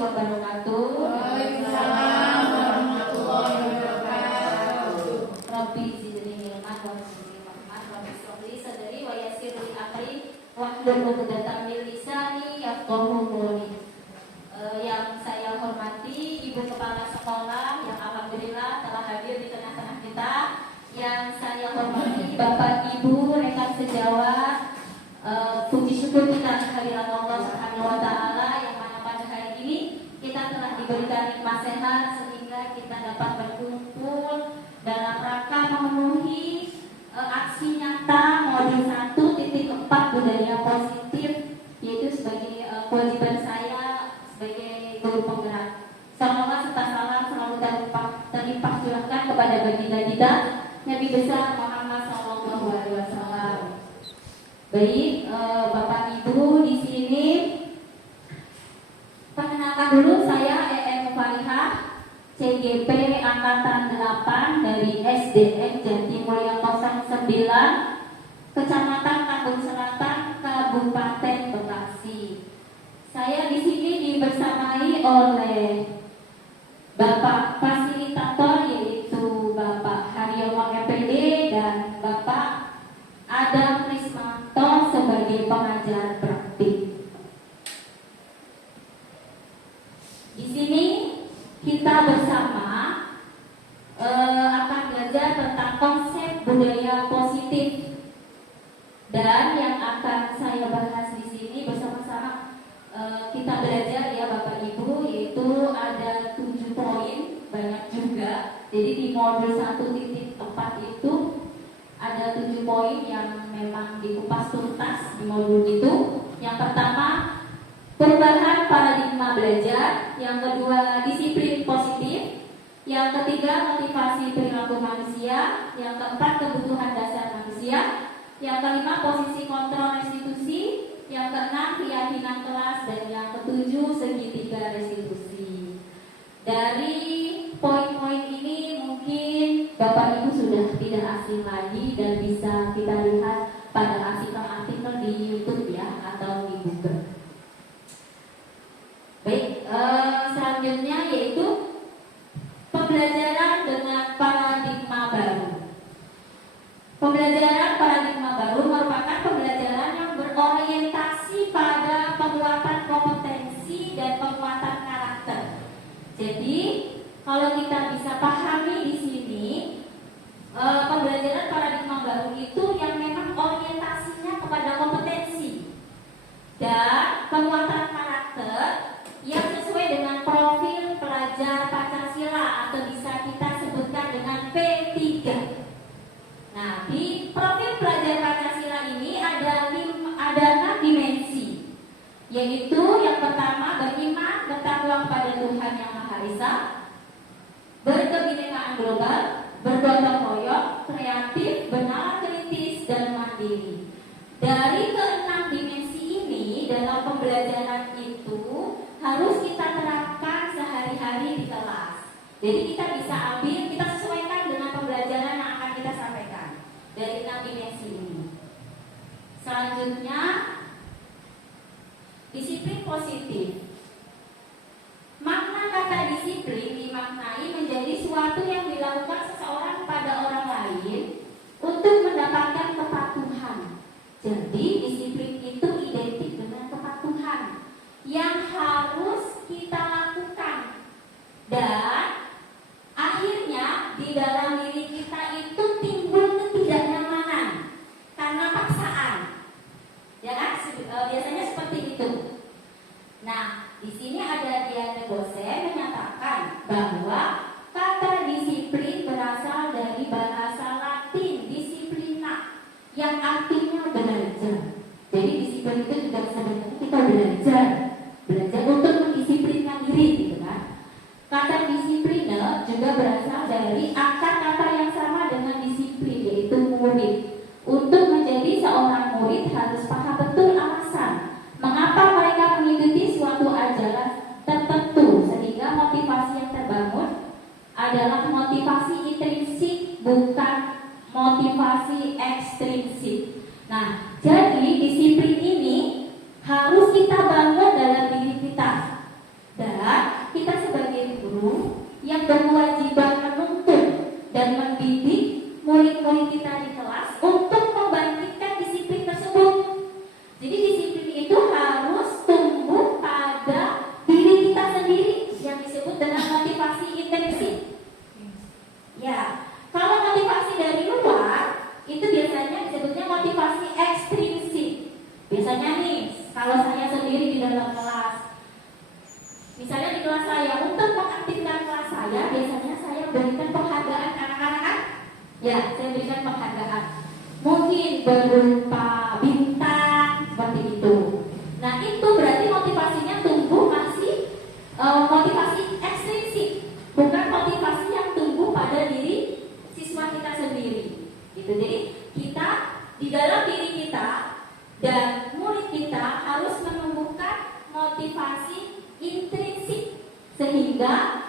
wabarakatuh. Waalaikumsalam warahmatullahi wabarakatuh. Rabbi zidni ilman warzuqni rahmat Rabbi sholli sadri wa yassir li amri wahlul 'uqdatam min lisani yafqahu qawli. Yang saya hormati Ibu Kepala Sekolah yang alhamdulillah telah hadir di tengah-tengah kita. Yang saya hormati Bapak Ibu rekan sejawat, puji syukur kita kehadirat Allah Subhanahu wa taala yang mana pada hari ini kita telah diberikan nikmat sehat sehingga kita dapat berkumpul dalam rangka memenuhi aksi nyata modul 1.4 budaya positif, yaitu sebagai kewajiban saya sebagai guru penggerak. Salawat serta salam selalu terlimpah curahkan kepada baginda kita Nabi besar Muhammad SAW. Baik, Bapak Ibu di sini perkenalkan dulu, saya EM Farihah, CGP angkatan 8 dari SDN Jatimulya 09, Kecamatan Kampung Selatan, Kabupaten Bekasi. Saya di sini dibersamai oleh Bapak fasilitator yaitu Bapak Haryono MPD dan Bapak Adam Krismanto sebagai pengajar praktik. Di sini kita bersama akan belajar tentang konsep budaya positif, dan yang akan saya bahas di sini bersama-sama kita belajar ya Bapak Ibu, yaitu ada 7 poin, banyak juga. Jadi di modul 1.4 itu ada 7 poin yang memang dikupas tuntas di modul itu. Yang pertama, perubahan paradigma belajar. Yang kedua, disiplin positif. Yang ketiga, motivasi perilaku manusia. Yang keempat, kebutuhan dasar manusia. Yang kelima, posisi kontrol restitusi. Yang keenam, keyakinan kelas. Dan yang ketujuh, segitiga restitusi. Dari poin-poin ini mungkin Bapak Ibu sudah tidak asing lagi dan bisa kita lihat pada artikel-artikel di YouTube ya, atau di Google. Baik, selanjutnya yaitu pembelajaran dengan paradigma baru. Pembelajaran paradigma baru merupakan pembelajaran yang berorientasi pada penguatan kompetensi dan penguatan karakter. Jadi, kalau kita bisa pahami di sini, pembelajaran paradigma baru itu yang memang orientasinya kepada kompetensi dan penguatan karakter yang sesuai dengan profil pelajar Pancasila, atau bisa kita sebutkan dengan P3. Nah, di profil pelajar Pancasila ini ada 6 dimensi, yaitu yang pertama beriman, bertakwa kepada Tuhan Yang Maha Esa, berkebinekaan global, bergotong royong, kreatif, benar, kritis, dan mandiri. Dari ke-6 dimensi ini dalam pembelajaran itu harus kita terapkan sehari-hari di kelas. Jadi kita bisa ambil, kita sesuaikan dengan pembelajaran yang akan kita sampaikan dari 6 dimensi ini. Selanjutnya, disiplin positif. Makna kata disiplin dimaknai menjadi suatu yang dilakukan seseorang pada orang lain untuk mendapatkan kepatuhan. Jadi disiplin itu identik dengan kepatuhan yang harus kita lakukan, dan akhirnya di dalam diri kita itu timbul ketidaknyamanan karena paksaan. Ya kan? Biasanya seperti itu. Nah, di sini ada Diana Bose menyatakan bahwa kata disiplin berasal dari bahasa Latin disiplina, yang artinya belajar. Jadi disiplin itu juga sebenarnya kita belajar untuk mendisiplinkan diri, gitu kan. Kata disiplina juga berasal dari akar kata yang sama dengan disiplin, yaitu murid. Untuk menjadi seorang murid harus paham betul alasan mengapa mereka mengikuti suatu ajaran tertentu, sehingga motivasi yang terbangun motivasi intrinsik sehingga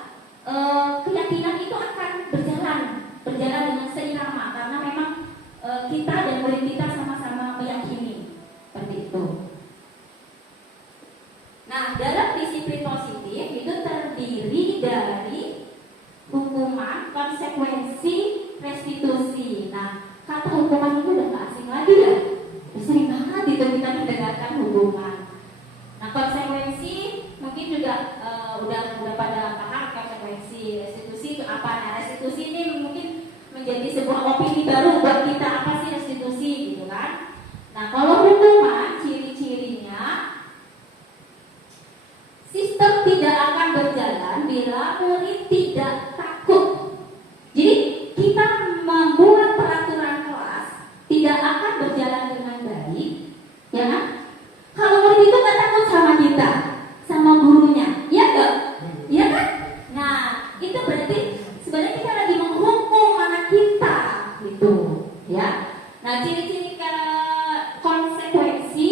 keyakinan itu akan berjalan dengan seirama karena memang kita dan murid kita sama-sama meyakini seperti itu. Nah, dalam disiplin positif itu terdiri dari hukuman, konsekuensi, restitusi. Nah, kata hukuman itu udah gak asing lagi ya. Sering banget itu kita mendengarkan hukuman. Nah, konsekuensi mungkin juga udah pada paham konsekuensi. Restitusi itu apa? Nah, restitusi ini mungkin menjadi sebuah opini baru buat kita, apa sih restitusi gitu kan. Nah, kalau hukuman ciri-cirinya sistem tidak akan berjalan bila murid tidak takut. Jadi kita membuat peraturan kelas tidak akan berjalan dengan baik, ya kan? Kalau murid itu nggak takut sama kita, sama gurunya, ya nggak? Ya kan? Nah, itu berarti sebenarnya kita lagi menghukum anak kita, gitu, ya. Nah, ciri-ciri konsekuensi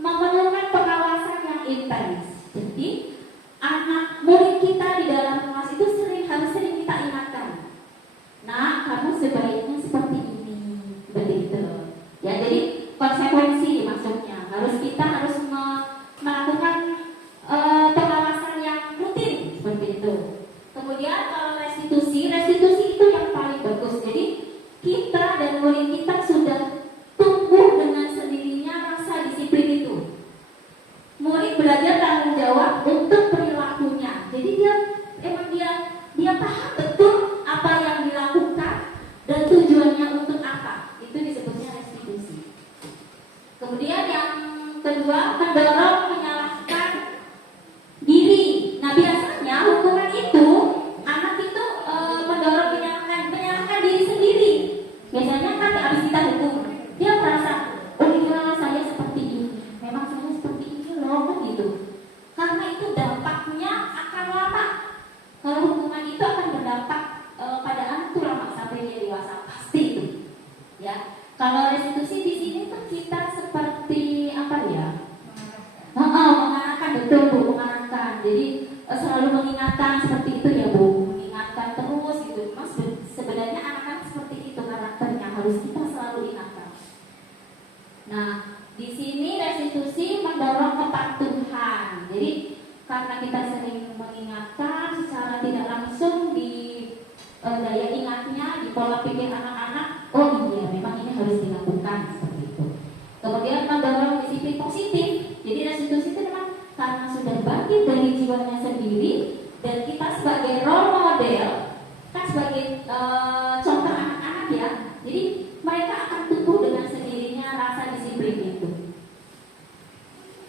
memerlukan pengawasan yang intens. Jadi anak murid kita di dalam kelas itu harus sering kita ingatkan. Nah, kamu sebaiknya seperti ini, begitu. Ya, jadi konsekuensi maksudnya kita harus melakukan pengawasan yang rutin seperti itu. Kemudian kalau restitusi itu yang paling bagus. Jadi kita dan murid kita sudah tumbuh dengan sendirinya rasa disiplin itu. Murid belajar tanggung jawab untuk perilakunya. Jadi dia paham betul apa yang dilakukan dan tujuannya untuk apa. Itu disebutnya restitusi. Kemudian yang kedua, mendorong menyalahkan diri. Nah, biasanya hukuman itu anak itu mendorong menyalahkan diri sendiri. Biasanya kan habis kita hukum, dia merasa, oh iya saya seperti ini, memang saya seperti ini loh, kan gitu. Karena itu dampaknya akan lama. Kalau hukuman itu akan berdampak pada anak itu lama sampai dia dewasa, pasti itu. Ya, kalau restitusi di sini tuh kita seperti apa ya? Mengarahkan, betul Bu, mengarahkan. Jadi selalu mengingatkan seperti itu ya Bu, mengingatkan terus gitu. Mas sebenarnya anak-anak seperti itu karakternya, harus kita selalu ingatkan. Nah, di sini restitusi mendorong kepatuhan. Jadi karena kita sering mengingatkan secara tidak langsung di daya ingatnya, di pola pikir anak-anak, oh iya memang ini harus dilakukan seperti itu. Kemudian mendorong disiplin positif. Jadi restitusi itu memang karena sudah bangkit dari jiwanya sendiri dan kita sebagai role model, kan sebagai contoh anak-anak ya. Jadi mereka akan tumbuh dengan sendirinya rasa disiplin itu.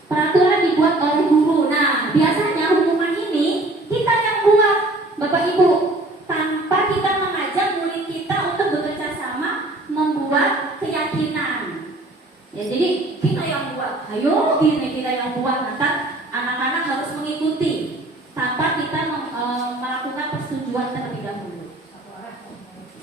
Peraturan dibuat oleh guru. Nah, biasanya hukuman ini kita yang buat, Bapak Ibu, tanpa kita mengajak murid kita untuk bekerja sama membuat keyakinan. Ya, jadi kita yang buat. Ayo, gini kita yang buat. Nanti anak-anak harus mengikuti tanpa kita melakukan persetujuan terlebih dahulu.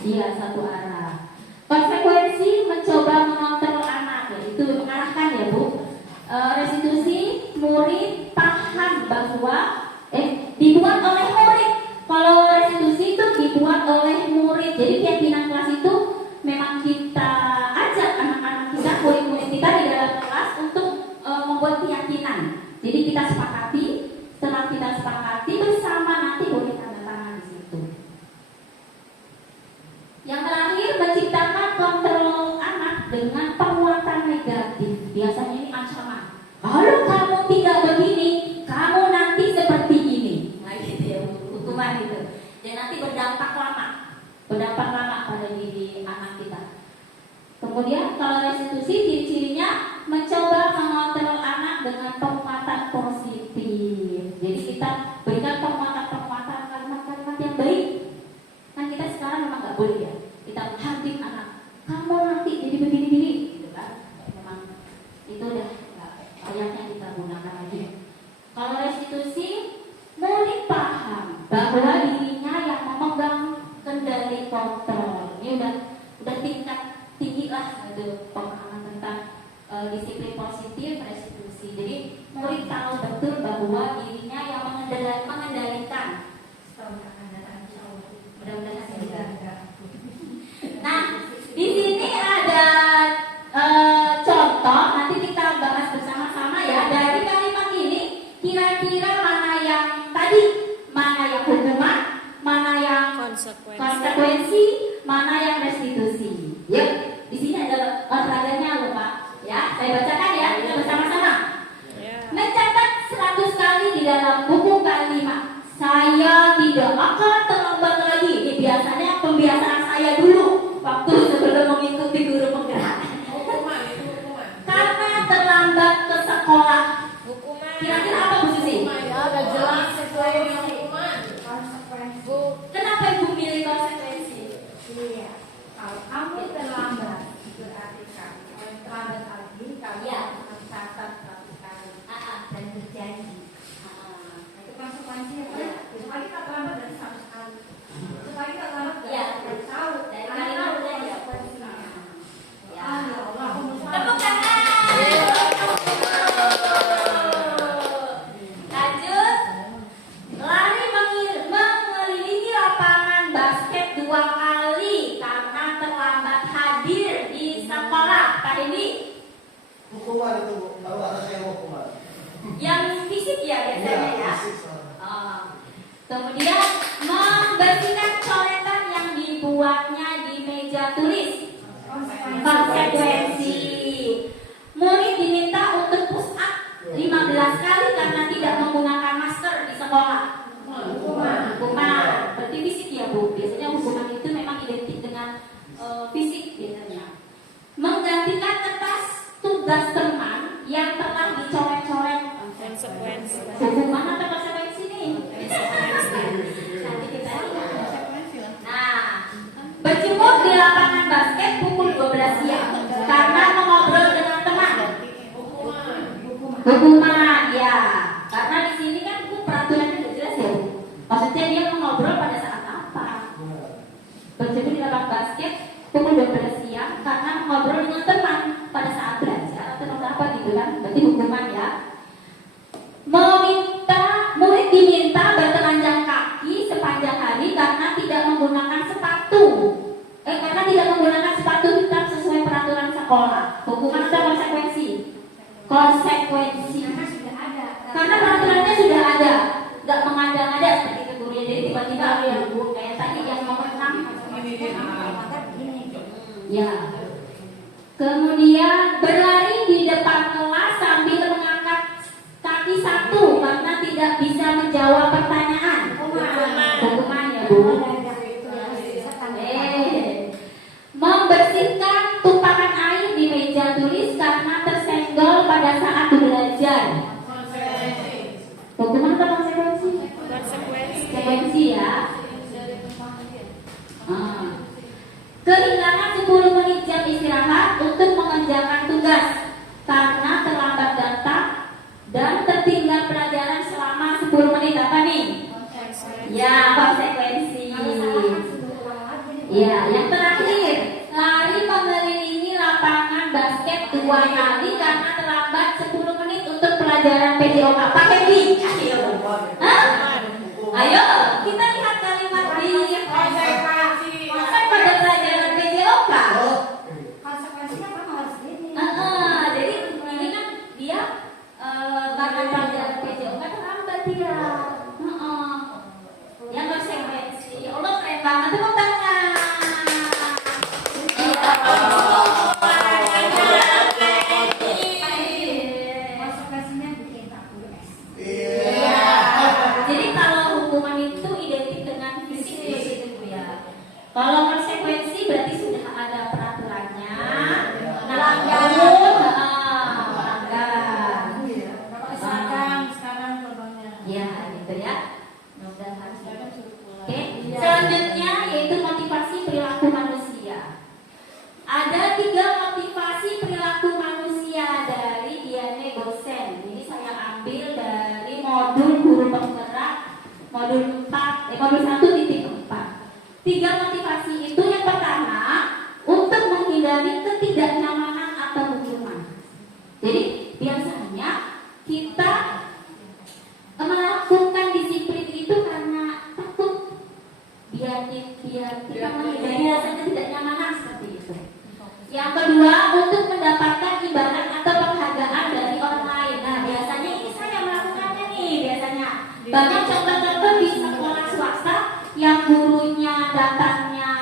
Iya, satu arah. Konsekuensi mencoba mengontrol anak, yaitu mengarahkan ya Bu. Restitusi murid paham bahwa dibuat oleh murid. Kalau restitusi itu dibuat oleh murid. Jadi keyakinan kelas itu memang kita ajak anak-anak kita, murid-murid kita di dalam kelas untuk membuat keyakinan. Jadi kita sepakati, setelah kita sepakati bersama nanti boleh tanda tangan di situ. Yang terakhir, menciptakan kontrol anak dengan penguatan negatif. Biasanya ini ancaman. Kalau kamu tidak begini, kamu nanti seperti ini. Nah gitu ya, hukuman itu. Dan nanti berdampak lama pada diri anak kita. Kemudian kalau restitusi, ciri-cirinya mencoba mengontrol anak dengan penguatan positif. Jadi kita berikan penguatan kalimat-kalimat yang baik. Kan kita sekarang memang nggak boleh ya. Kita menghardik anak. Kamu nanti jadi begini-begini, gitu kan? Memang itu udah ayatnya kita gunakan lagi. Kalau restitusi, murid paham bahwa dirinya yang memegang kendali kontrol. Ini udah tingkat tinggi lah gitu, pemahaman tentang konsekuensi, mana yang restitusi. Yuk, di sini ada olahraganya loh Pak. Ya, saya bacakan ya, kita bersama-sama. Mencatat 100 kali di dalam buku kalimat. Saya tidak akan terlambat lagi. Ini biasanya pembiasaan saya dulu waktu sebelum mengikuti guru penggerak. Hukuman itu hukuman. Karena terlambat ke sekolah. Hukuman. Kira-kira apa Bu Susi? Ya udah jelas sesuai dengan hukuman. Konsekuensi. Kenapa Ibu milih konsekuensi? Iya, kalau kamu terlambat berarti kamu terlambat lagi kamu Iya. mencatat 100 kali dan berjanji. Ah, Itu konsekuensinya Pak. Iya. Supaya kita terlambat dari 100 kali. Supaya kita terlambat Iya. dari tahu dari tahu kalimat saja. konsekuensinya. Ya. Ah, ya Allah, aku mau Tepuk tangan. Lanjut. Lari mengelilingi lapangan basket 2 kali karena terlambat hadir di sekolah. Pak ini Hukuman itu, Bu. Kalau ada saya hukuman. yang fisik ya biasanya ya. fisik soalnya. Oh. Kemudian membersihkan coretan yang dibuatnya di meja tulis. Konsekuensi. Murid diminta untuk push up 15 kali karena tidak menggunakan masker di sekolah. Hukuman. Berarti fisik ya Bu. Biasanya hukuman itu memang identik dengan fisik biasanya. Menggantikan kertas tugas teman yang telah dicoret-coret. Konsekuensi. Hukuman atau konsekuensi nih? Nanti kita lihat. Nah, berjemur di lapangan basket pukul 12 siang karena mengobrol dengan teman. Hukuman, ya. Karena di sini kan Bu peraturannya udah jelas ya Bu. Maksudnya dia mengobrol pada saat apa? Berjemur di lapangan basket pukul 12 siang karena mengobrol dengan teman pada saat belajar atau apa gitu kan? Berarti hukuman ya. Murid diminta bertelanjang kaki sepanjang hari karena tidak menggunakan sepatu. Karena tidak menggunakan sepatu hitam sesuai peraturan sekolah. Hukuman atau konsekuensi? Konsekuensi. Karena sudah ada. Karena peraturannya sudah ada, nggak mengada-ngada seperti itu Bu. Jadi tiba-tiba ya Bu kayak tadi yang nomor 6. Ya. Kemudian berlari di depan kelas sambil mengangkat kaki satu karena tidak bisa menjawab pertanyaan. Hukuman ya Bu. Membersihkan tumpahan air di meja tulis karena tersenggol pada saat belajar. Hukuman atau konsekuensi? Konsekuensi ya. Kehilangan 10 menit jam istirahat untuk mengerjakan tugas karena terlambat datang dan tertinggal pelajaran selama 10 menit. Apa nih? Ya, konsekuensi. Ya, yang terakhir, lari mengelilingi lapangan basket 2 kali karena terlambat 10 menit untuk pelajaran PJOK. Pak Hendy, ayo. Hah? Ayo, kita lihat kalimat di kan pada pelajaran PJOK. Konsekuensinya kamu harus ini. Jadi ini kan dia karena pelajaran PJOK terlambat dia. Yang konsekuensi. Allah keren banget, tepuk tangan. Konsekuensinya bikin tak puas. Iya. Jadi kalau hukuman itu identik dengan fisik gitu ya. Kalau konsekuensi berarti sudah ada peraturannya. Melanggar, melanggar. Sekarang korbannya. Ya, gitu ya. Mudah-mudahan. Oke. Selanjutnya yaitu motivasi perilaku manusia. Ada 3 motivasi perilaku manusia dari Diane Gosen. Ini saya ambil dari modul guru penggerak modul 1.4. 3 motivasi itu yang pertama untuk menghindari ketidaknyamanan atau hukuman. Jadi biasanya kita melakukan disiplin itu karena takut biar kita menghindari rasa ketidaknyamanan seperti itu. Yang kedua untuk mendapatkan imbalan atau penghargaan dari orang lain. Nah biasanya ini saya melakukannya nih biasanya. Banyak contoh-contoh di sekolah swasta yang gurunya datangnya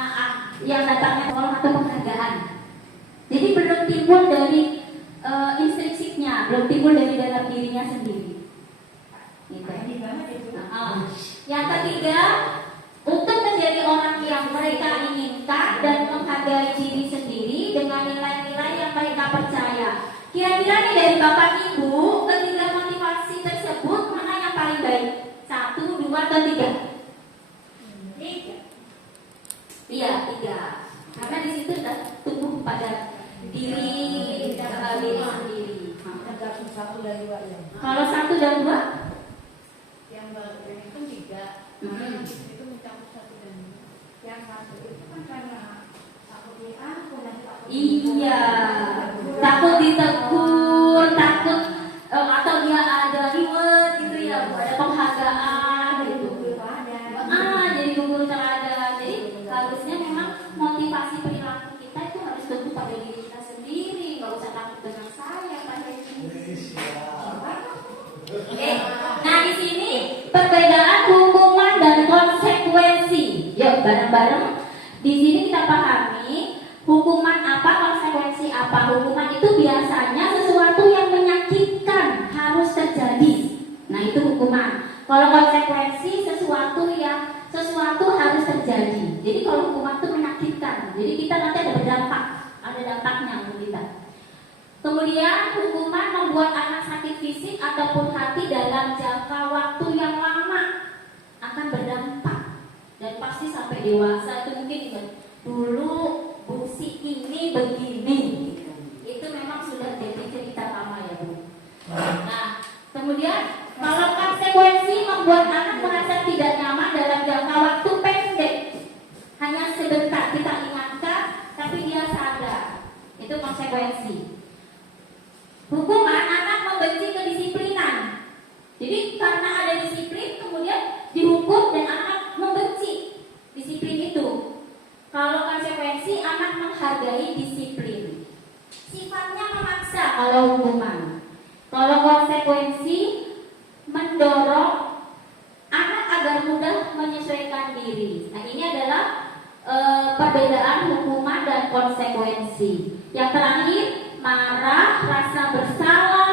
datangnya sekolah atau penghargaan. Jadi belum timbul dari instrinsiknya, belum timbul dari dalam dirinya sendiri. Gitu. Yang ketiga, untuk menjadi orang yang mereka inginkan dan menghargai diri sendiri dengan nilai-nilai yang mereka percaya. Kira-kira nih dari Bapak Ibu, ketiga motivasi tersebut mana yang paling baik? 1, 2, atau 3? 3. Iya, 3. Karena di situ sudah tumbuh pada diri sendiri. Tergantung 1 dan 2 ya. Kalau 1 dan 2? Yang itu 3. Itu mencakup 1 dan 2. Yang 1 itu kan karena takut diampun dan takut Iya, takut ditegur, takut atau dia ada reward gitu ya, ada penghargaan gitu. Jadi gugur teladan. Jadi harusnya memang motivasi perilaku kita itu harus tumbuh pada diri kita sendiri, nggak usah takut dengan saya, Pak Hedi. Nah di sini perbedaan hukuman dan konsekuensi. Yuk bareng-bareng. Di sini kita pahami hukuman apa, konsekuensi apa. Hukuman itu biasanya sesuatu yang menyakitkan harus terjadi. Nah itu hukuman. Kalau konsekuensi sesuatu harus terjadi. Jadi kalau hukuman itu menyakitkan, jadi kita nanti ada dampaknya untuk kita. Kemudian hukuman membuat anak sakit fisik ataupun hati dalam jangka waktu yang lama, akan berdampak dan pasti sampai dewasa. Itu mungkin ingat dulu Bu si ini begini gitu. Itu memang sudah jadi cerita lama ya Bu. Nah kemudian kalau konsekuensi membuat anak merasa tidak nyaman dalam jangka waktu pendek, hanya sebentar kita ingatkan tapi dia sadar, itu konsekuensi. Hukuman anak membenci kedisiplinan. Jadi karena ada disiplin kemudian dihukum dan anak membenci disiplin itu. Kalau konsekuensi anak menghargai disiplin. Sifatnya memaksa kalau hukuman. Kalau konsekuensi mendorong anak agar mudah menyesuaikan diri. Nah ini adalah perbedaan hukuman dan konsekuensi. Yang terakhir, marah, rasa bersalah,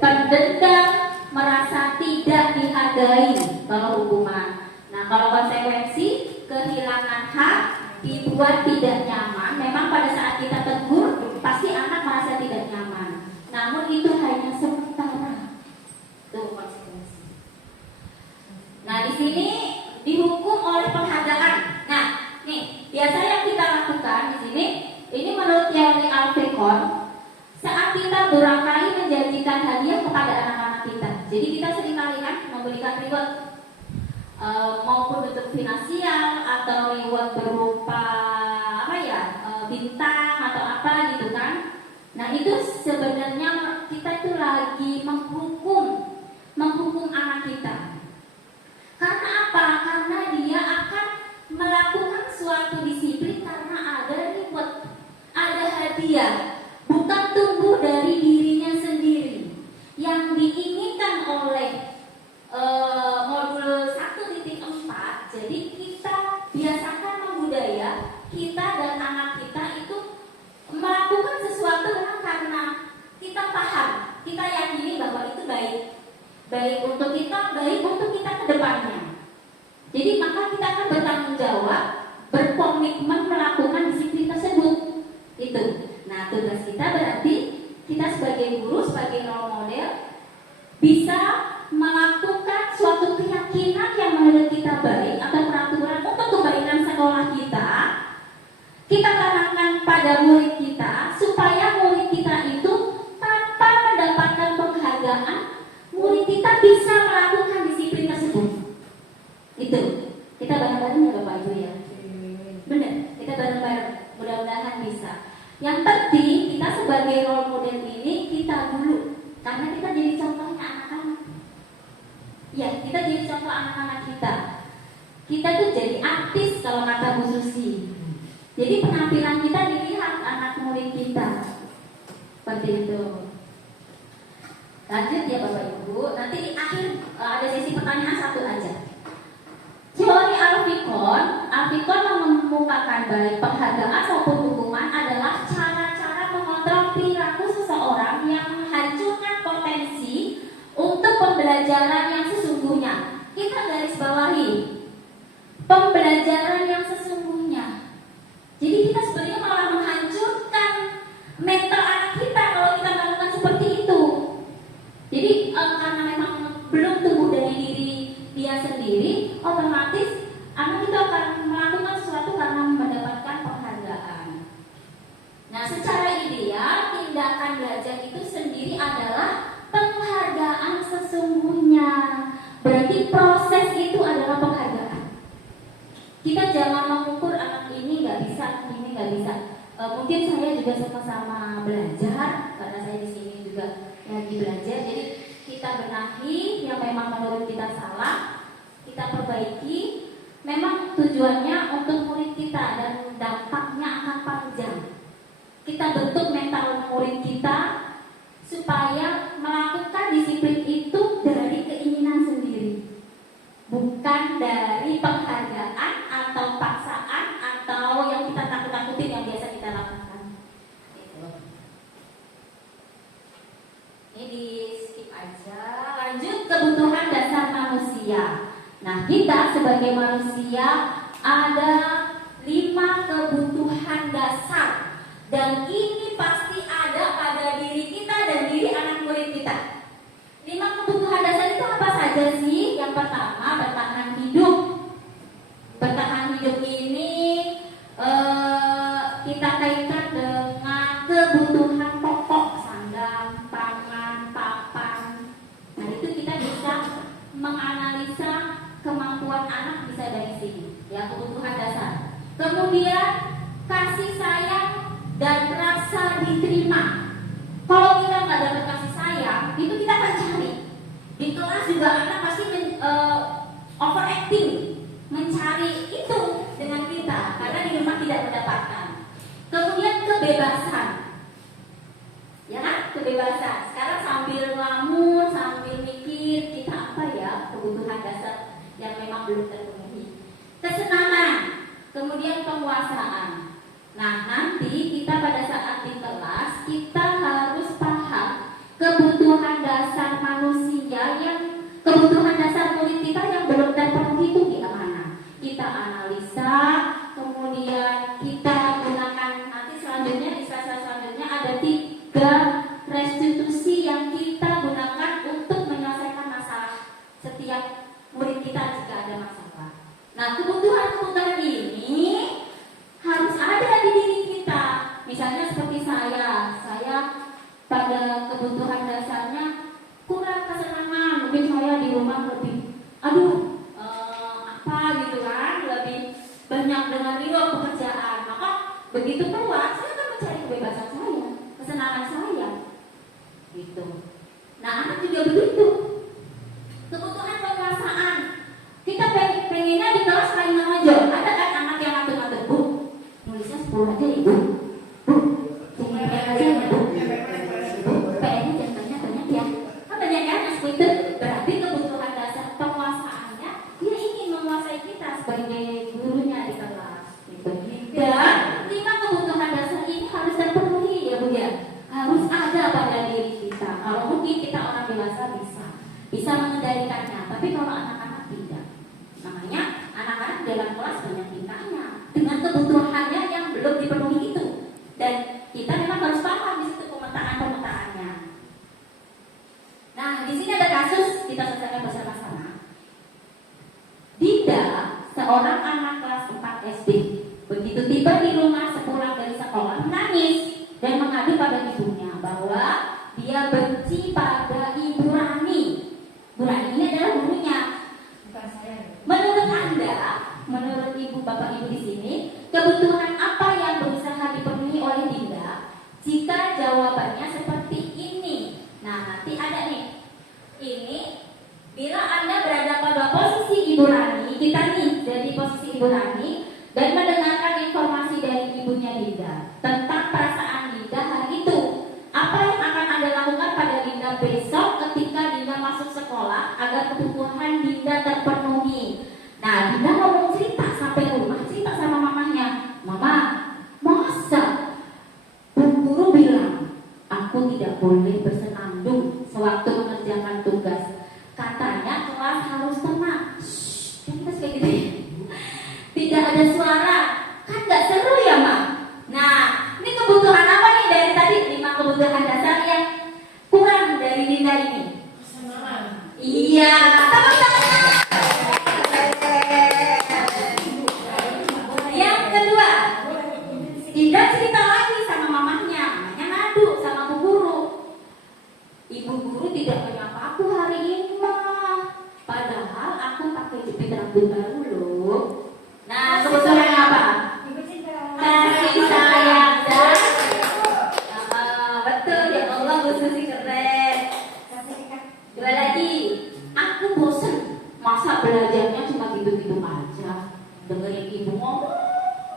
pendendam, merasa tidak dihargai kalau hukuman. Nah kalau konsekuensi, kehilangan hak, dibuat tidak nyaman. Memang pada saat kita tegur pasti anak merasa tidak nyaman. Namun itu hanya sementara. Itu konsekuensi. Nah di sini dihukum oleh penghargaan. Nah nih biasa yang kita lakukan di sini, ini menurut teori Alfecon, saat kita barangkali menjanjikan hadiah kepada anak-anak kita. Jadi kita seringkali kan memberikan reward maupun bentuk finansial atau reward berupa bintang atau apa gitu kan. Nah itu sebenarnya kita itu lagi menghukum anak kita. Karena apa? Karena dia akan melakukan suatu disiplin karena ada reward, ada hadiah, bukan tumbuh dari dirinya sendiri. Yang diinginkan oleh modul 1.4, jadi kita biasakan membudaya kita dan anak kita itu melakukan sesuatu memang karena kita paham, kita yakini bahwa itu baik untuk kita, baik untuk kita ke depannya. Jadi maka kita akan bertanggung jawab, berkomitmen melakukan disiplin tersebut. Itu. Nah tugas kita berarti kita sebagai guru, sebagai role model bisa melakukan suatu keyakinan yang menurut kita baik atau peraturan untuk kebaikan sekolah kita. Kita tanamkan pada murid kita supaya murid kita itu tanpa mendapatkan penghargaan, murid kita bisa melakukan disiplin tersebut. Itu kita bareng-bareng ya Bapak Ibu ya. Benar, kita bareng-bareng. Mudah-mudahan bisa. Yang penting kita sebagai role model ini kita dulu, karena kita jadi contohnya anak-anak. Ya, kita jadi contoh anak-anak kita. Kita tuh jadi artis kalau kata Bu Susi. Jadi penampilan kita dilihat anak murid kita. Seperti itu. Lanjut ya Bapak Ibu. Nanti di akhir ada sesi pertanyaan satu aja. Teori Alfecon mengemukakan menggunakan baik penghargaan maupun hukuman adalah cara-cara mengontrol perilaku seseorang yang menghancurkan potensi untuk pembelajaran yang sesungguhnya. Kita garis bawahi pembelajaran yang sesungguhnya. Jadi kita sebenarnya malah menghancurkan mental anak kita kalau kita melakukan seperti itu. Jadi karena memang belum tumbuh dari diri dia sendiri, otomatis anak itu akan melakukan sesuatu karena mendapatkan penghargaan. Nah, secara ideal tindakan belajar itu sendiri adalah penghargaan sesungguhnya. Berarti proses itu adalah penghargaan. Kita jangan mengukur anak ini nggak bisa, ini nggak bisa. Mungkin saya juga sama-sama belajar karena saya di sini juga lagi belajar. Jadi kita benahi yang memang menurut kita salah, kita perbaiki. Memang tujuannya untuk murid kita dan dampaknya akan panjang. Kita bentuk mental murid kita supaya melakukan disiplin itu dari keinginan sendiri, bukan dari penghargaan atau paksaan atau yang kita takut-takutin yang biasa kita lakukan. Ini di skip aja. Lanjut, kebutuhan dasar manusia. Nah, kita sebagai manusia ada 5 kebutuhan dasar, dan ini pasti ada pada diri kita dan diri anak murid kita. 5 kebutuhan dasar itu apa saja sih? Yang pertama, bertahan hidup. Bertahan hidup ini kita kaitkan dengan kebutuhan pokok, sandang, pangan, papan. Nah, itu kita bisa menganalisa kemampuan anak bisa dari sini, ya, kebutuhan dasar. Kemudian kasih sayang dan rasa diterima. Kalau kita nggak dapat kasih sayang, itu kita akan cari. Di kelas juga anak pasti overacting, mencari itu dengan kita karena di rumah tidak mendapatkan. Kemudian kebebasan, ya kan? Kebebasan. Sekarang sambil ngelamun, sambil mikir kita apa ya kebutuhan dasar yang memang belum terpenuhi. Kesenangan, kemudian penguasaan. Nah, nanti kita pada saat di kelas kita harus paham kebutuhan dasar manusia kebutuhan dasar murid kita yang belum terpenuhi itu di mana. Kita analisa, kemudian kita gunakan nanti selanjutnya di slide selanjutnya ada 3 restitusi yang kita gunakan untuk menyelesaikan masalah setiap murid kita jika ada masalah. Nah, kebutuhan-kebutuhan ini harus ada di diri kita. Misalnya seperti saya pada kebutuhan dasarnya kurang kesenangan. Mungkin saya di rumah lebih, apa gitu kan, lebih banyak dengan riuh pekerjaan. Maka begitu keluar, saya akan mencari kebebasan saya, kesenangan saya, gitu. Nah, anak juga begitu. Kebutuhan penguasaan. Kita pengennya di kelas paling menonjol. Ada kan anak yang ngatur-ngatur, Bu, nulisnya 10 aja ya, Bu. Bu, jangan banyak aja ya, Bu. Bu, PR-nya jangan banyak ya. Kan banyak kan yang seperti itu. Berarti kebutuhan dasar penguasaannya, dia ingin menguasai kita sebagai gurunya di kelas. Gitu. Dan 5 kebutuhan dasar ini harus terpenuhi ya, Bu ya. Harus ada pada diri kita. Kalau mungkin kita orang dewasa bisa mengendalikannya, tapi kalau anak-anak tidak. Makanya anak-anak dalam kelas banyak tingkahnya dengan kebutuhannya yang belum dipenuhi itu, dan kita memang harus paham di situ pemetaan-pemetaannya. Nah, di sini ada kasus kita selesaikan bersama-sama. Dinda, seorang anak kelas 4 SD, begitu tiba di rumah sepulang dari sekolah menangis dan mengadu pada ibunya bahwa dia benci pada Ibu Rani. Bu Rani ini adalah gurunya. Bukan saya. Menurut Anda, menurut ibu bapak ibu di sini, kebutuhan apa yang berusaha dipenuhi oleh Dinda? Jika jawabannya seperti ini, nah nanti ada nih. Ini bila Anda berada pada posisi Ibu Rani, kita nih jadi posisi Ibu Rani dan mendengarkan informasi dari ibunya Dinda tentang perasaan Dinda hari itu. Apa yang akan Anda lakukan pada Dinda besok ketika Dinda masuk sekolah agar kebutuhan Dinda terpenuhi? Nah, Dinda ngomong cerita sampai rumah, cerita sama mamanya. rambut baru loh. Nah, kebetulan apa? Ibu Cinta. Kasih sayang dan betul ya Allah, Bu Susi keren. Dua lagi, aku bosen masa belajarnya cuma gitu-gitu aja, dengerin ibu ngomong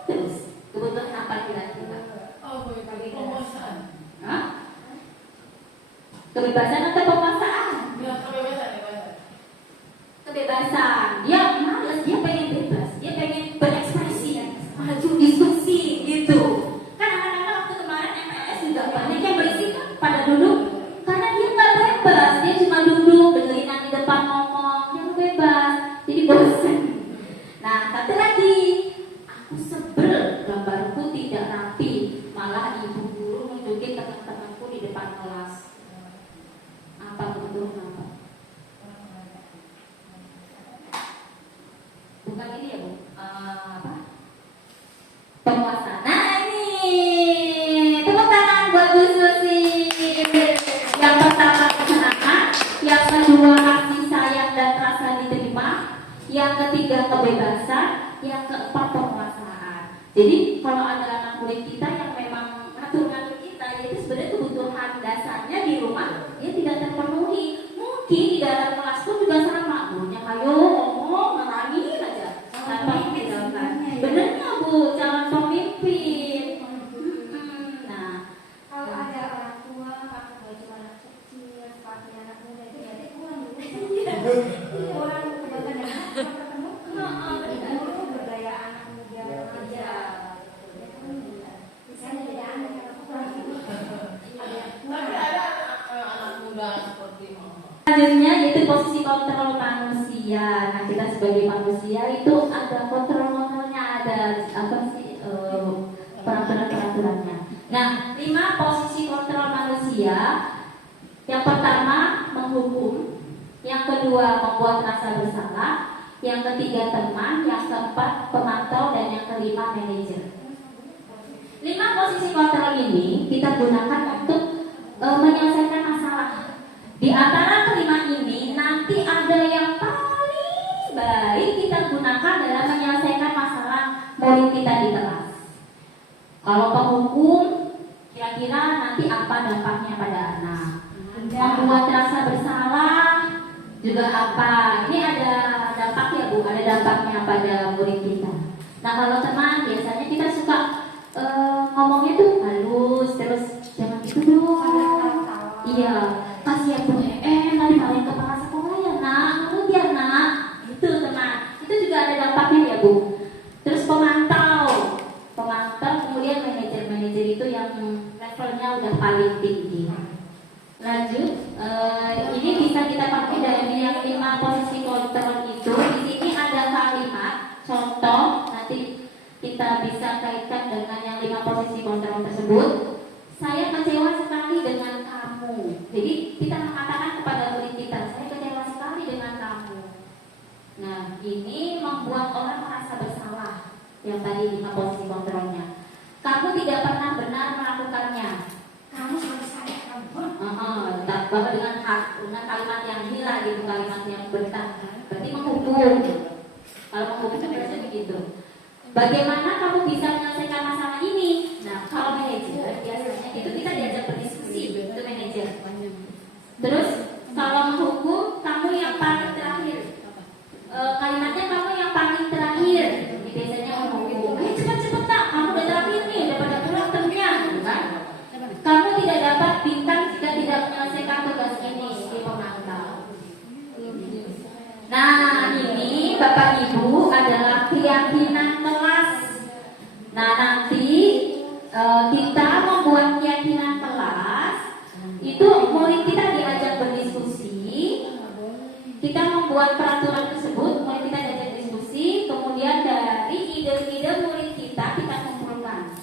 terus. Kebetulan apa kira-kira? Oh, kebebasan. Hah? Kebebasan atau penguasaan? Ya, kebebasan, kebebasan. Kebebasan. Dia males, dia pengen bebas, dia pengen berekspresi, maju diskusi gitu. Kan anak-anak waktu kemarin MPS juga banyak yang berisik kan pada duduk, karena dia nggak bebas, dia cuma duduk dengerin yang di depan ngomong, dia nggak bebas, jadi bosan. Nah, satu lagi, aku sebel gambarku tidak rapi, malah ibu guru nunjukin teman-temanku di depan kelas. Apa betul apa? Bukan ini ya Bu, apa? Penguasa. Nah ini tepuk tangan buat Bu Susi. Yang pertama kesenangan, yang kedua kasih sayang dan rasa diterima, yang ketiga kebebasan, yang keempat penguasaan. Jadi kalau ada anak murid kita yang memang ngatur-ngatur kita, yaitu sebenarnya kebutuhan dasarnya di rumah dia tidak terpenuhi. Mungkin di dalam kelas pun juga sama, gurunya kayo ngomong ngerangin aja tanpa mendengarkan. Benernya Bu, calon pemimpin. Nah, Kalau ada orang tua pakai baju anak kecil, pakai anak muda itu berarti kurang dulu. Iya, orang kebanyakan anak ketemu. Dulu bergaya anak muda. iya. Misalnya beda anak yang kurang itu. Tapi ada anak muda seperti mama. Selanjutnya yaitu posisi kontrol manusia. Nah, kita sebagai manusia itu ada kontrol-kontrolnya, ada apa sih peraturan-peraturannya. Nah, 5 posisi kontrol manusia. Yang pertama menghukum, yang kedua membuat rasa bersalah, yang ketiga teman, yang keempat pemantau, dan yang kelima manajer. 5 posisi kontrol ini kita gunakan untuk menyelesaikan masalah. Di antara kelima ini nanti ada yang paling baik kita gunakan dalam menyelesaikan masalah murid kita di kelas. Kalau penghukum, kira-kira nanti apa dampaknya pada anak? Membuat rasa bersalah juga apa? Ini ada dampak ya Bu, ada dampaknya pada murid kita. Nah kalau teman biasanya kita suka ngomongnya tuh halus, terus jangan gitu dong. Iya, kasih ya Bu, nanti kalian kepala sekolah ya nak, nurut ya nak. Itu teman, itu juga ada dampaknya ya Bu. Terus pemantau, kemudian manajer itu yang levelnya udah paling tinggi. Lanjut, ini bisa kita pakai dari yang 5 posisi kontrol itu. Di sini ada kalimat contoh, nanti kita bisa kaitkan dengan yang 5 posisi kontrol tersebut. Saya kecewa sekali dengan kamu. Jadi kita mengatakan kepada murid kita, saya kecewa sekali dengan kamu. Nah, ini membuat orang merasa bersalah. Yang tadi 5 posisi kontrolnya. Kamu tidak pernah benar melakukannya. Kamu sudah saya kamu. Bahwa dengan kalimat yang gila gitu, kalimat yang benar, berarti menghukum. Kalau menghukum itu biasanya begitu. Bagaimana kamu bisa menyelesaikan masalah ini? Nah, kalau manajer biasanya itu kita diajak berdiskusi, itu manajer. Terus kalau menghukum, kamu yang paling terakhir. Kalimatnya kamu yang paling terakhir. Jadi biasanya menghukum. Cepat-cepat tak, kamu udah terakhir nih, udah pada pulang temennya, gitu kan? Kamu tidak dapat bintang jika tidak menyelesaikan tugas ini di pemantau. Nah, ini Bapak Ibu adalah keyakinan kelas. Nah, nanti kita membuat keyakinan kelas. Itu murid kita diajak berdiskusi. Kita membuat peraturan tersebut, murid kita diajak diskusi. Kemudian dari ide-ide murid kita kumpulkan.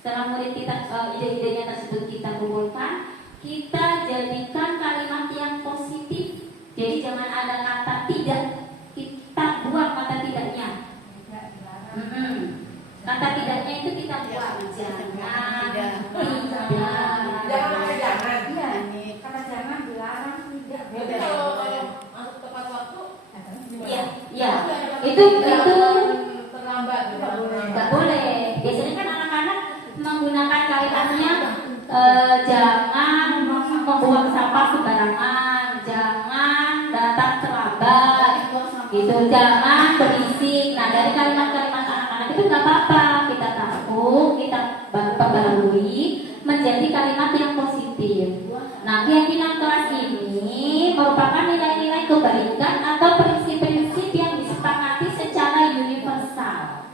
Setelah murid kita ide-idenya tersebut kita kumpulkan, kita jadikan kalimat yang positif. Jadi jangan ada kata tidak, kita buang kata tidaknya. Kata tidaknya itu kita buang. Jangan, tidak. Jangan. Iya, kata jangan dilarang tidak. Jadi kalau masuk tepat waktu, Iya. Itu terlambat. nggak boleh. Biasanya kan anak-anak menggunakan kalimatnya jangan membuang sampah sembarangan, jangan datang terlambat, gitu, jangan berisik. Nah, dari kalimat-kalimat anak-anak itu nggak apa-apa kita tahu, kita perbarui menjadi kalimat yang positif. Nah, keyakinan kelas ini merupakan nilai-nilai kebaikan atau prinsip-prinsip yang disepakati secara universal.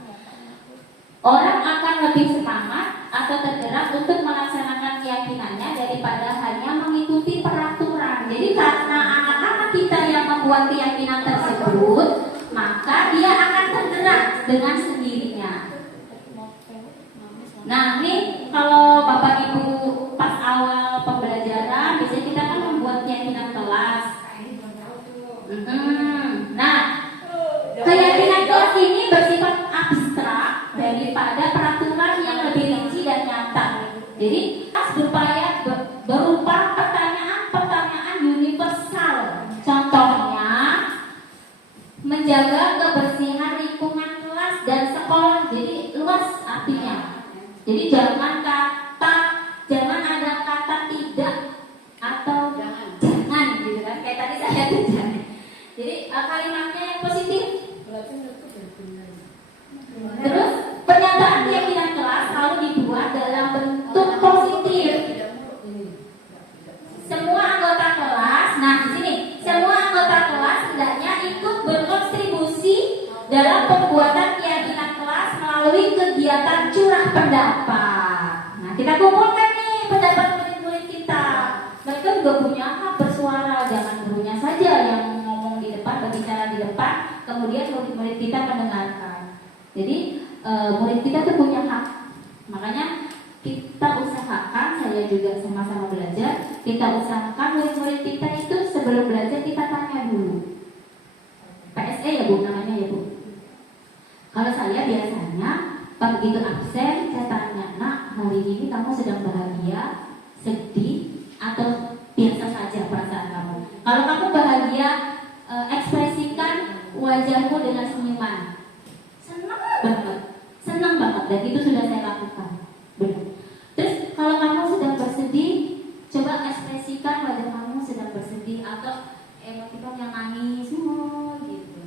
Orang akan lebih semangat atau tergerak untuk melaksanakan keyakinannya daripada hanya mengikuti peraturan. Jadi karena anak-anak kita yang membuat keyakinan tersebut, maka dia akan tergerak dengan sendirinya. Nah, ini kalau Bapak Ibu pas awal pembelajaran, biasanya kita kan membuat keyakinan kelas. Nah, keyakinan kelas ini bersifat abstrak daripada peraturan yang lebih rinci dan nyata. Jadi, berupaya berupa pertanyaan-pertanyaan universal. Contohnya, menjaga kebersihan lingkungan kelas dan sekolah. Jadi luas artinya. Jadi jangan ada kata tidak atau jangan gitu kan. Kayak tadi saya tidak. Jadi kalimatnya yang positif. Terus pernyataan keyakinan kelas selalu dibuat dalam bentuk positif. Semua anggota kelas, nah di sini semua anggota kelas hendaknya ikut berkontribusi dalam pembuatan keyakinan kelas melalui kegiatan curah pendapat. Nah, kita kumpulkan nih pendapat murid-murid kita. Mereka juga punya hak bersuara, jangan gurunya saja yang ngomong di depan, berbicara di depan, kemudian murid-murid kita mendengarkan. Jadi murid kita tuh punya hak. Makanya kita usahakan, saya juga sama-sama belajar, kita usahakan murid-murid kita itu sebelum belajar kita tanya dulu. PSE ya Bu, namanya ya Bu. Kalau saya biasanya begitu absen, saya tanya, nak, hari ini kamu sedang bahagia, sedih, atau biasa saja perasaan kamu? Kalau kamu bahagia, ekspresikan wajahmu dengan senyuman. Senang banget, dan itu sudah saya lakukan. Benar. Terus kalau kamu sedang bersedih, coba ekspresikan wajah kamu sedang bersedih, atau emotikon yang nangis, gitu.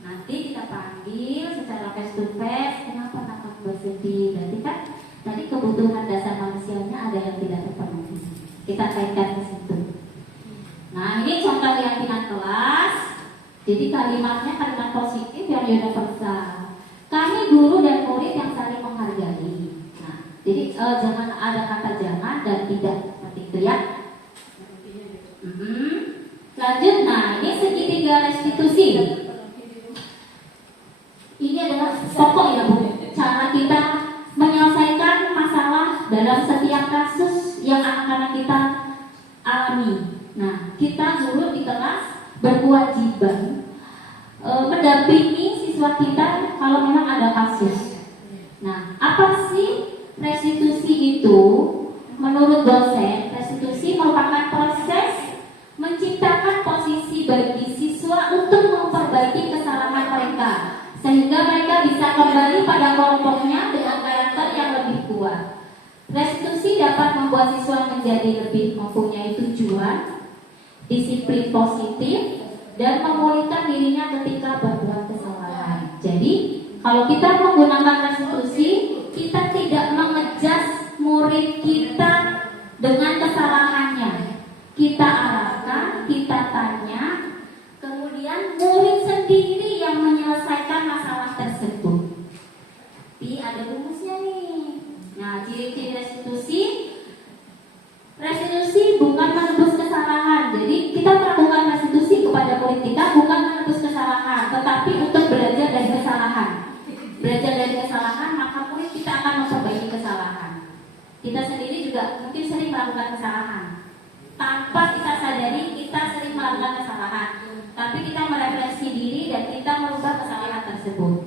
Nanti kita panggil secara face to face, kenapa nampak bersedih? Berarti kan tadi kebutuhan dasar manusianya ada yang tidak terpenuhi. Kita kaitkan ke situ. Nah, ini contoh keyakinan kelas. Jadi kalimatnya kalimat positif yang universal. Kami guru dan murid yang saling menghargai. Nah, jadi jangan ada kata jangan dan tidak, seperti itu ya. Lanjut, nah ini segitiga restitusi. Ini adalah pokok ya Bu, cara kita menyelesaikan masalah dalam setiap kasus yang anak-anak kita alami. Nah, kita guru di kelas berkewajiban mendampingi siswa kita kalau memang ada kasus. Nah, apa sih restitusi itu? Menurut dosen, restitusi merupakan proses menciptakan posisi bagi siswa untuk memperbaiki kesalahan mereka, sehingga mereka bisa kembali pada kelompoknya dengan karakter yang lebih kuat. Restitusi dapat membuat siswa menjadi lebih mempunyai tujuan, disiplin positif, dan memulihkan dirinya ketika berbuat kesalahan. Jadi, kalau kita menggunakan restitusi, kita tidak mengejas murid kita dengan kesalahannya. Kita arahkan, kita tanya, kemudian murid sendiri yang menyelesaikan masalah tersebut. Tapi ada rumusnya nih. Nah, ciri-ciri restitusi bukan menebus kesalahan. Jadi kita melakukan restitusi kepada murid kita bukan menebus kesalahan, tetapi untuk belajar dari kesalahan. Belajar dari kesalahan, maka murid kita akan memperbaiki kesalahan. Kita sendiri juga mungkin sering melakukan kesalahan. Tanpa kita sadari kita sering melakukan kesalahan, tapi kita merefleksi diri dan kita merubah kesalahan tersebut.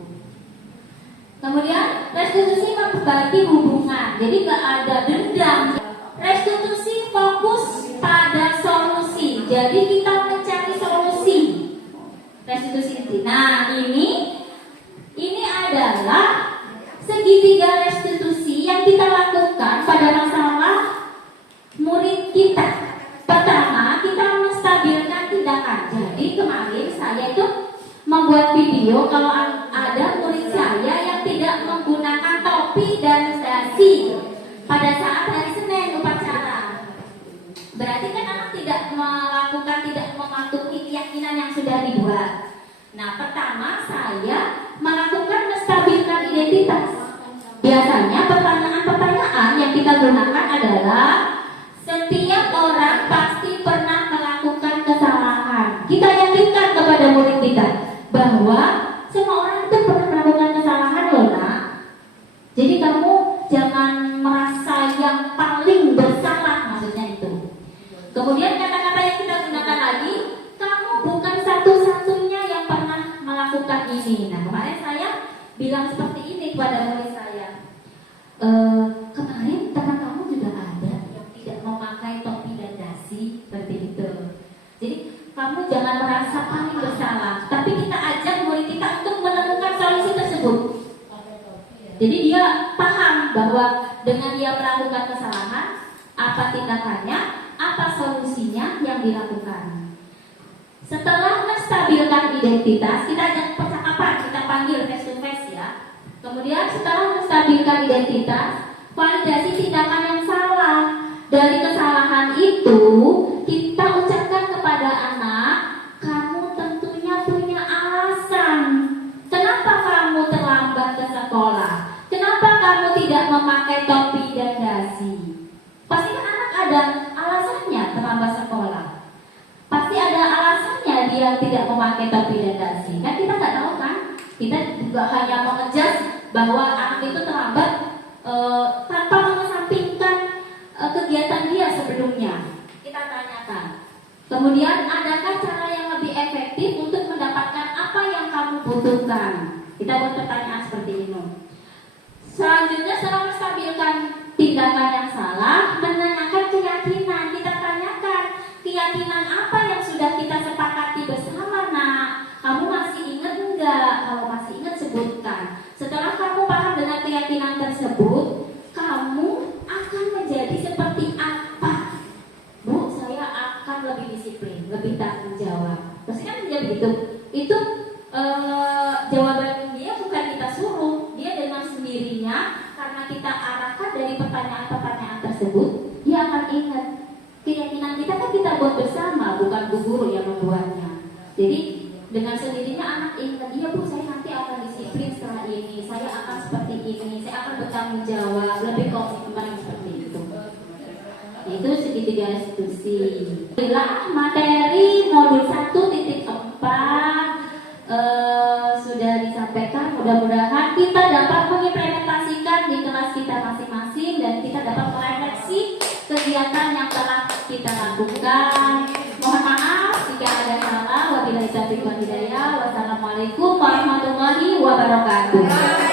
Kemudian restitusi memperbaiki hubungan, jadi gak ada dendam. Restitusi fokus pada solusi, jadi kita mencari solusi. Restitusi disiplin. Nah, ini adalah segitiga restitusi yang kita lakukan pada masalah murid kita. Pertama, kita menstabilkan tindakan. Jadi kemarin saya itu membuat video kalau ada murid saya yang tidak menggunakan topi dan dasi pada saat hari Senin upacara. Berarti kan anak tidak mematuhi keyakinan yang sudah dibuat. Nah, pertama saya melakukan menstabilkan identitas. Biasanya pertanyaan-pertanyaan yang kita gunakan adalah setiap orang pasti pernah melakukan kesalahan. Kita yakinkan kepada murid kita bahwa semua orang itu pernah melakukan kesalahan loh nak. Jadi kamu jangan merasa yang paling bersalah, maksudnya itu. Kemudian kata-kata yang kita gunakan lagi, kamu bukan satu-satunya yang pernah melakukan ini. Nah, kemarin saya bilang seperti ini kepada murid saya. Kemarin teman kamu juga ada yang tidak memakai topi dan dasi seperti itu. Jadi kamu jangan merasa paling bersalah, tapi kita ajak murid kita untuk menemukan solusi tersebut. Jadi dia paham bahwa dengan dia melakukan kesalahan, apa tindakannya, apa solusinya yang dilakukan. Setelah menstabilkan identitas, kita ajak percakapan, kita panggil face to face ya. Kemudian setelah menstabilkan identitas, validasi tindakan yang salah. Dari kesalahan itu, kita ucapkan kepada anak, kamu tentunya punya alasan. Kenapa kamu terlambat ke sekolah? Kenapa kamu tidak memakai topi dan dasi? Pasti kan anak ada alasannya terlambat sekolah. Pasti ada alasannya dia tidak memakai topi dan dasi. Kan kita nggak tahu kan? Kita juga hanya mengejas bahwa anak itu terlambat tanpa mengesampingkan kegiatan dia sebelumnya. Kita tanyakan. Kemudian adakah cara yang lebih efektif untuk mendapatkan apa yang kamu butuhkan? Kita buat pertanyaan seperti ini. Selanjutnya setelah menstabilkan tindakan yang salah, menanyakan keyakinan. Kita tanyakan keyakinan apa yang sudah kita sepakati bersama nak. Kamu masih ingat enggak? Kalau masih ingat sebutkan. Setelah kamu paham dengan keyakinan tersebut, kamu akan menjadi seperti apa? Bu, saya akan lebih disiplin, lebih tanggung jawab. Pasti kan dia begitu. Itu jawaban dia bukan kita suruh, dia dengan sendirinya karena kita arahkan dari pertanyaan-pertanyaan tersebut, dia akan ingat. Keyakinan kita kan kita buat bersama, bukan bu guru yang membuatnya. Jadi dengan sendirinya anak ingat, iya bu, saya nanti akan disiplin setelah ini, saya akan seperti ini, saya akan bertanggung jawab, lebih komitmen seperti itu. Itu segitiga restitusi. Bila materi modul 1.4 sudah disampaikan, mudah-mudahan kita dapat mengimplementasikan di kelas kita masing-masing dan kita dapat merefleksi kegiatan yang telah kita lakukan. Mohon maaf jika ada salah. Wabillahi taufiq wal hidayah. Wassalamualaikum warahmatullahi wabarakatuh.